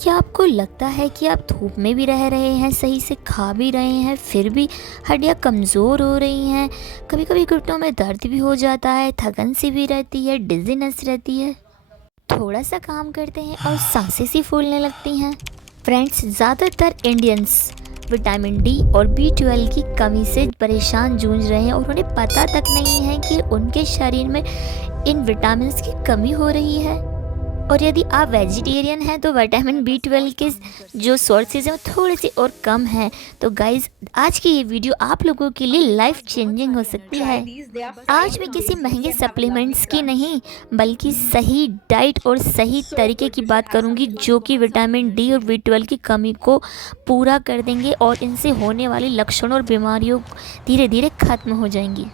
क्या आपको लगता है कि आप धूप में भी रह रहे हैं, सही से खा भी रहे हैं, फिर भी हड्डियां कमज़ोर हो रही हैं? कभी कभी घुटनों में दर्द भी हो जाता है, थकन सी भी रहती है, डिजीनेस रहती है, थोड़ा सा काम करते हैं और सांसें सी फूलने लगती हैं। फ्रेंड्स, ज़्यादातर इंडियंस विटामिन डी और बी 12 की कमी से परेशान जूझ रहे हैं और उन्हें पता तक नहीं है कि उनके शरीर में इन विटामिन की कमी हो रही है। और यदि आप वेजिटेरियन हैं तो विटामिन बी 12 के जो सोर्सेज हैं वो थोड़े से और कम हैं। तो गाइज़, आज की ये वीडियो आप लोगों के लिए लाइफ चेंजिंग हो सकती है। आज मैं किसी महंगे सप्लीमेंट्स की नहीं, बल्कि सही डाइट और सही तरीके की बात करूंगी, जो कि विटामिन डी और बी 12 की कमी को पूरा कर देंगे और इनसे होने वाली लक्षणों और बीमारियों धीरे धीरे ख़त्म हो जाएंगी।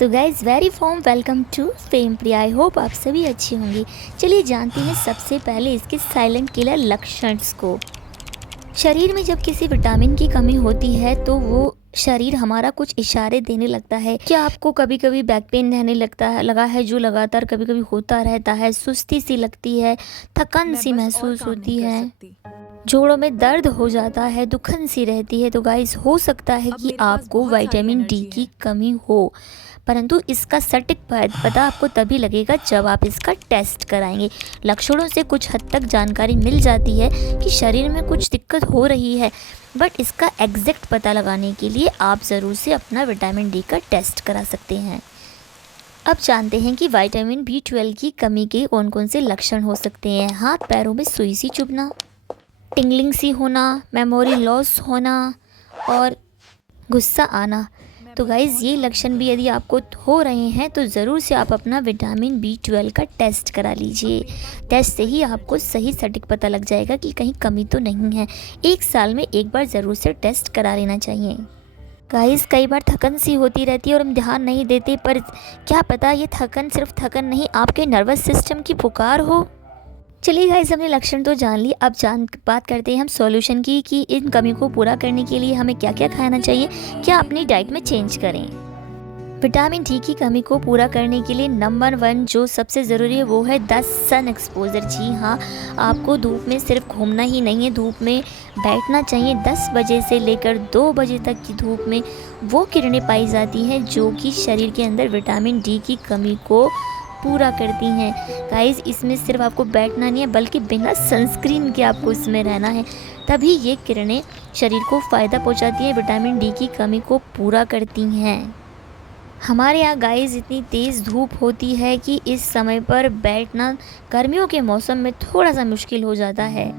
तो guys, very warm welcome to fame Priya. I hope आप सभी अच्छे होंगे। चलिए जानते हैं सबसे पहले इसके साइलेंट किलर लक्षणों को। शरीर में जब किसी विटामिन की कमी होती है तो वो शरीर हमारा कुछ इशारे देने लगता है। क्या आपको कभी कभी बैक पेन रहने लगा है, जो लगातार कभी कभी होता रहता है, सुस्ती सी लगती है, थकान सी महसूस होती है, जोड़ों में दर्द हो जाता है, दुखन सी रहती है, तो गाइस हो सकता है कि आपको विटामिन डी की कमी हो। परंतु इसका सटीक पता आपको तभी लगेगा जब आप इसका टेस्ट कराएंगे। लक्षणों से कुछ हद तक जानकारी मिल जाती है कि शरीर में कुछ दिक्कत हो रही है, बट इसका एग्जैक्ट पता लगाने के लिए आप ज़रूर से अपना विटामिन डी का टेस्ट करा सकते हैं। अब जानते हैं कि विटामिन बी 12 की कमी के कौन कौन से लक्षण हो सकते हैं। हाथ पैरों में सुई सी चुभना, टिंगलिंग सी होना, मेमोरी लॉस होना और गुस्सा आना। तो गाइज़, ये लक्षण भी यदि आपको हो रहे हैं तो ज़रूर से आप अपना विटामिन बी 12 का टेस्ट करा लीजिए। टेस्ट से ही आपको सही सटीक पता लग जाएगा कि कहीं कमी तो नहीं है। 1 साल में एक बार ज़रूर से टेस्ट करा लेना चाहिए। गाइज़, कई बार थकन सी होती रहती है और हम ध्यान नहीं देते, पर क्या पता ये थकन सिर्फ थकन नहीं, आपके नर्वस सिस्टम की पुकार हो। चलिए गाइस, हमने लक्षण तो जान ली। अब बात करते हैं हम सॉल्यूशन की कि इन कमी को पूरा करने के लिए हमें क्या क्या खाना चाहिए, क्या अपनी डाइट में चेंज करें। विटामिन डी की कमी को पूरा करने के लिए नंबर 1 जो सबसे ज़रूरी है वो है 10 सन एक्सपोजर। जी हाँ, आपको धूप में सिर्फ घूमना ही नहीं है, धूप में बैठना चाहिए। 10 बजे से लेकर 2 बजे तक की धूप में वो किरणें पाई जाती हैं जो कि शरीर के अंदर विटामिन डी की कमी को पूरा करती हैं। गाइस, इसमें सिर्फ आपको बैठना नहीं है, बल्कि बिना सनस्क्रीन के आपको इसमें रहना है, तभी ये किरणें शरीर को फ़ायदा पहुंचाती हैं, विटामिन डी की कमी को पूरा करती हैं। हमारे यहाँ गाइस इतनी तेज़ धूप होती है कि इस समय पर बैठना गर्मियों के मौसम में थोड़ा सा मुश्किल हो जाता है।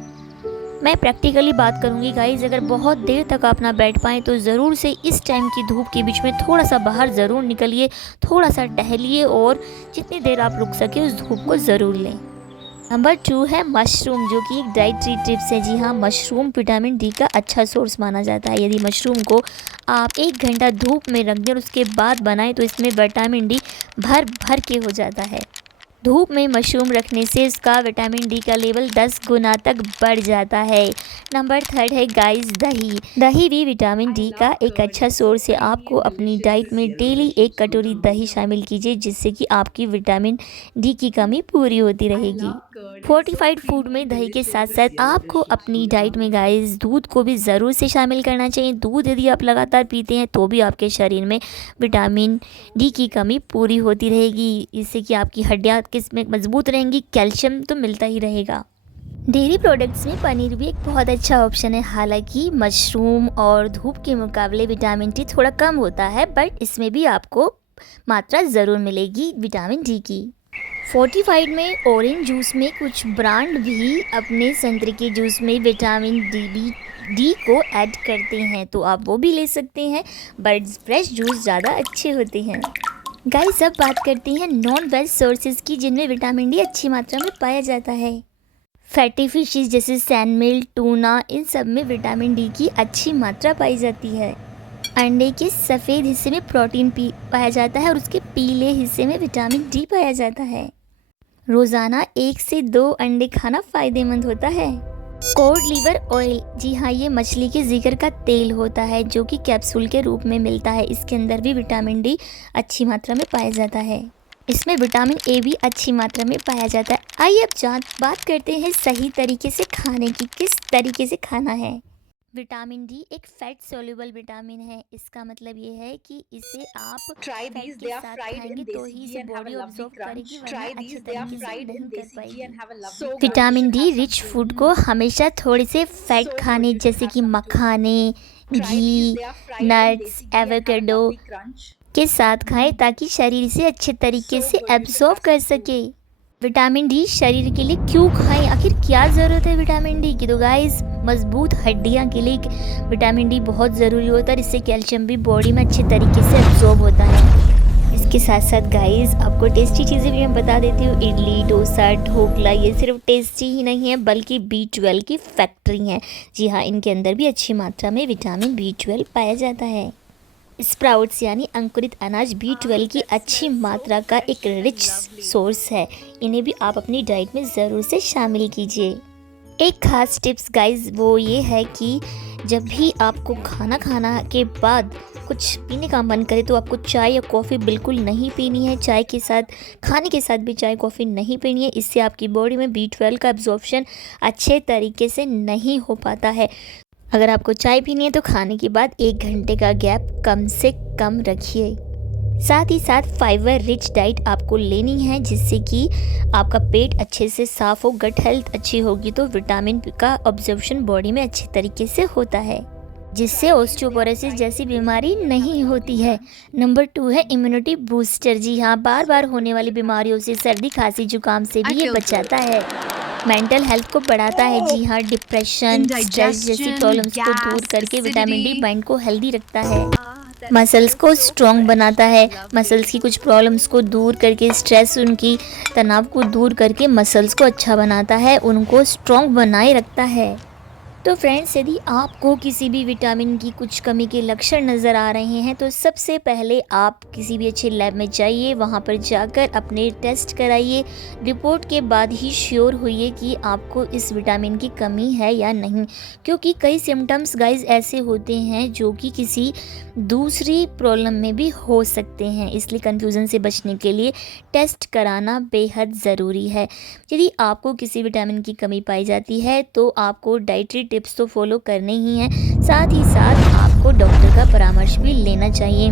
मैं प्रैक्टिकली बात करूंगी गाइज, अगर बहुत देर तक आप ना बैठ पाएँ तो ज़रूर से इस टाइम की धूप के बीच में थोड़ा सा बाहर ज़रूर निकलिए, थोड़ा सा टहलिए और जितनी देर आप रुक सके उस धूप को ज़रूर लें। नंबर 2 है मशरूम, जो कि एक डाइटरी टिप्स है। जी हाँ, मशरूम विटामिन डी का अच्छा सोर्स माना जाता है। यदि मशरूम को आप 1 घंटा धूप में रख दें और उसके बाद बनाएं तो इसमें विटामिन डी भर भर के हो जाता है। धूप में मशरूम रखने से इसका विटामिन डी का लेवल 10 गुना तक बढ़ जाता है। नंबर 3 है गाइस दही। दही भी विटामिन डी का एक अच्छा सोर्स है। आपको अपनी डाइट में डेली 1 कटोरी दही शामिल कीजिए, जिससे कि आपकी विटामिन डी की कमी पूरी होती रहेगी। फोर्टिफाइड फूड में दही के साथ साथ आपको अपनी डाइट में गाइस दूध को भी ज़रूर से शामिल करना चाहिए। दूध यदि आप लगातार पीते हैं तो भी आपके शरीर में विटामिन डी की कमी पूरी होती रहेगी, इससे कि आपकी हड्डियाँ किसमें मजबूत रहेंगी, कैल्शियम तो मिलता ही रहेगा। डेयरी प्रोडक्ट्स में पनीर भी एक बहुत अच्छा ऑप्शन है। हालांकि मशरूम और धूप के मुकाबले विटामिन डी थोड़ा कम होता है, बट इसमें भी आपको मात्रा ज़रूर मिलेगी विटामिन डी की। फोर्टिफाइड में ऑरेंज जूस में कुछ ब्रांड भी अपने संतरे के जूस में विटामिन डी को ऐड करते हैं, तो आप वो भी ले सकते हैं, बट फ्रेश जूस ज़्यादा अच्छे होते हैं। गाइस, अब बात करते हैं नॉन वेज सोर्सेज की, जिनमें विटामिन डी अच्छी मात्रा में पाया जाता है। फैटी फिशेस जैसे सैलमन, टूना, इन सब में विटामिन डी की अच्छी मात्रा पाई जाती है। अंडे के सफ़ेद हिस्से में प्रोटीन पाया जाता है और उसके पीले हिस्से में विटामिन डी पाया जाता है। रोज़ाना 1 से 2 अंडे खाना फ़ायदेमंद होता है। कोड लिवर ऑयल, जी हाँ, ये मछली के जिगर का तेल होता है जो कि कैप्सूल के रूप में मिलता है। इसके अंदर भी विटामिन डी अच्छी मात्रा में पाया जाता है। इसमें विटामिन ए भी अच्छी मात्रा में पाया जाता है। आइए अब बात करते हैं सही तरीके से खाने की, किस तरीके से खाना है। विटामिन डी एक फैट सोल्यूबल विटामिन है। इसका मतलब ये है कि इसे आप फैट के साथ खाएंगे तो ही इसे बॉडी ऑब्जॉर्व करेगी, वरना अच्छे तरीके से नहीं कर पाएगी। विटामिन डी रिच फूड को हमेशा थोड़े से फैट खाने जैसे कि मखाने, घी, नट्स, एवोकाडो के साथ खाएं ताकि शरीर इसे अच्छे तरीके से एब्जॉर्व कर सके। विटामिन डी शरीर के लिए क्यों खाएं, आखिर क्या ज़रूरत है विटामिन डी की? तो गाइस, मजबूत हड्डियां के लिए विटामिन डी बहुत ज़रूरी होता है। इससे कैल्शियम भी बॉडी में अच्छे तरीके से एब्जॉर्ब होता है। इसके साथ साथ गाइस, आपको टेस्टी चीज़ें भी मैं बता देती हूँ। इडली, डोसा, ढोकला ये सिर्फ टेस्टी ही नहीं है बल्कि B12 की फैक्ट्री है। जी हाँ, इनके अंदर भी अच्छी मात्रा में विटामिन B12 पाया जाता है। स्प्राउट्स यानी अंकुरित अनाज B12 की अच्छी मात्रा का एक रिच सोर्स है। इन्हें भी आप अपनी डाइट में ज़रूर से शामिल कीजिए। एक खास टिप्स गाइस वो ये है कि जब भी आपको खाना के बाद कुछ पीने का मन करे तो आपको चाय या कॉफ़ी बिल्कुल नहीं पीनी है। चाय के साथ, खाने के साथ भी चाय कॉफ़ी नहीं पीनी है। इससे आपकी बॉडी में B12 का एब्जॉर्प्शन अच्छे तरीके से नहीं हो पाता है। अगर आपको चाय पीनी है तो खाने के बाद 1 घंटे का गैप कम से कम रखिए। साथ ही साथ फाइबर रिच डाइट आपको लेनी है जिससे कि आपका पेट अच्छे से साफ़ हो, गट हेल्थ अच्छी होगी तो विटामिन का ऑब्जर्प्शन बॉडी में अच्छे तरीके से होता है, जिससे ऑस्टियोपोरोसिस जैसी बीमारी नहीं होती है। नंबर 2 है इम्यूनिटी बूस्टर। जी हाँ, बार बार होने वाली बीमारियों से, सर्दी, खांसी, जुकाम से भी ये बचाता है। मेंटल हेल्थ को बढ़ाता है। जी हाँ, डिप्रेशन, स्ट्रेस जैसी प्रॉब्लम्स को दूर करके विटामिन डी माइंड को हेल्दी रखता है। मसल्स को स्ट्रॉन्ग बनाता है। मसल्स की कुछ प्रॉब्लम्स को दूर करके, स्ट्रेस, उनकी तनाव को दूर करके मसल्स को अच्छा बनाता है, उनको स्ट्रॉन्ग बनाए रखता है। तो फ्रेंड्स, यदि आपको किसी भी विटामिन की कुछ कमी के लक्षण नज़र आ रहे हैं तो सबसे पहले आप किसी भी अच्छे लैब में जाइए, वहां पर जाकर अपने टेस्ट कराइए। रिपोर्ट के बाद ही श्योर होइए कि आपको इस विटामिन की कमी है या नहीं, क्योंकि कई सिम्टम्स गाइज ऐसे होते हैं जो कि किसी दूसरी प्रॉब्लम में भी हो सकते हैं। इसलिए कन्फ्यूज़न से बचने के लिए टेस्ट कराना बेहद ज़रूरी है। यदि आपको किसी विटामिन की कमी पाई जाती है तो आपको डाइटरी टिप्स तो फॉलो करने ही हैं, साथ ही साथ आपको डॉक्टर का परामर्श भी लेना चाहिए।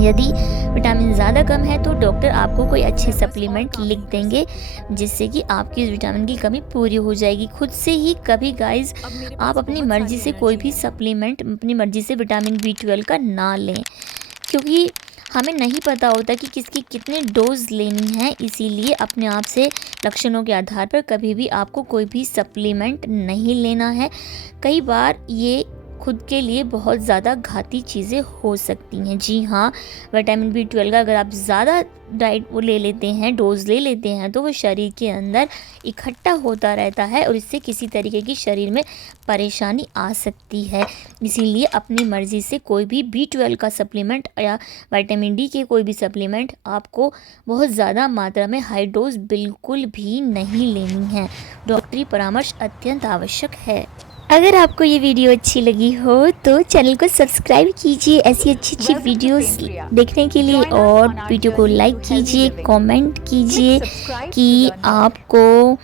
यदि विटामिन ज़्यादा कम है तो डॉक्टर आपको कोई अच्छे सप्लीमेंट लिख देंगे जिससे कि आपकी विटामिन की कमी पूरी हो जाएगी। खुद से ही कभी गाइस आप अपनी मर्ज़ी से कोई भी सप्लीमेंट, अपनी मर्ज़ी से विटामिन B12 का ना लें, क्योंकि हमें नहीं पता होता कि किसकी कितनी डोज लेनी है। इसीलिए अपने आप से लक्षणों के आधार पर कभी भी आपको कोई भी सप्लीमेंट नहीं लेना है। कई बार ये खुद के लिए बहुत ज़्यादा घाती चीज़ें हो सकती हैं। जी हाँ, विटामिन B12 का अगर आप ज़्यादा डाइट वो ले लेते हैं, डोज ले लेते हैं, तो वो शरीर के अंदर इकट्ठा होता रहता है और इससे किसी तरीके की शरीर में परेशानी आ सकती है। इसीलिए अपनी मर्ज़ी से कोई भी B12 का सप्लीमेंट या विटामिन डी के कोई भी सप्लीमेंट आपको बहुत ज़्यादा मात्रा में हाई डोज बिल्कुल भी नहीं लेनी है। डॉक्टरी परामर्श अत्यंत आवश्यक है। अगर आपको ये वीडियो अच्छी लगी हो तो चैनल को सब्सक्राइब कीजिए ऐसी अच्छी वीडियोस देखने के लिए, और वीडियो को लाइक कीजिए, कमेंट कीजिए कि आपको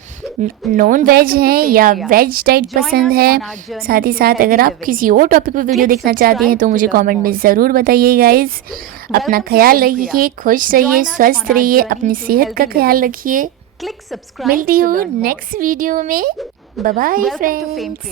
नॉन वेज है या वेज डाइट पसंद है। साथ ही साथ अगर आप किसी और टॉपिक पर वीडियो देखना चाहते हैं तो मुझे कमेंट में ज़रूर बताइए गाइस। अपना ख्याल रखिए, खुश रहिए, स्वस्थ रहिए, अपनी सेहत का ख्याल रखिए। मिलती हूँ नेक्स्ट वीडियो में। Bye bye friends.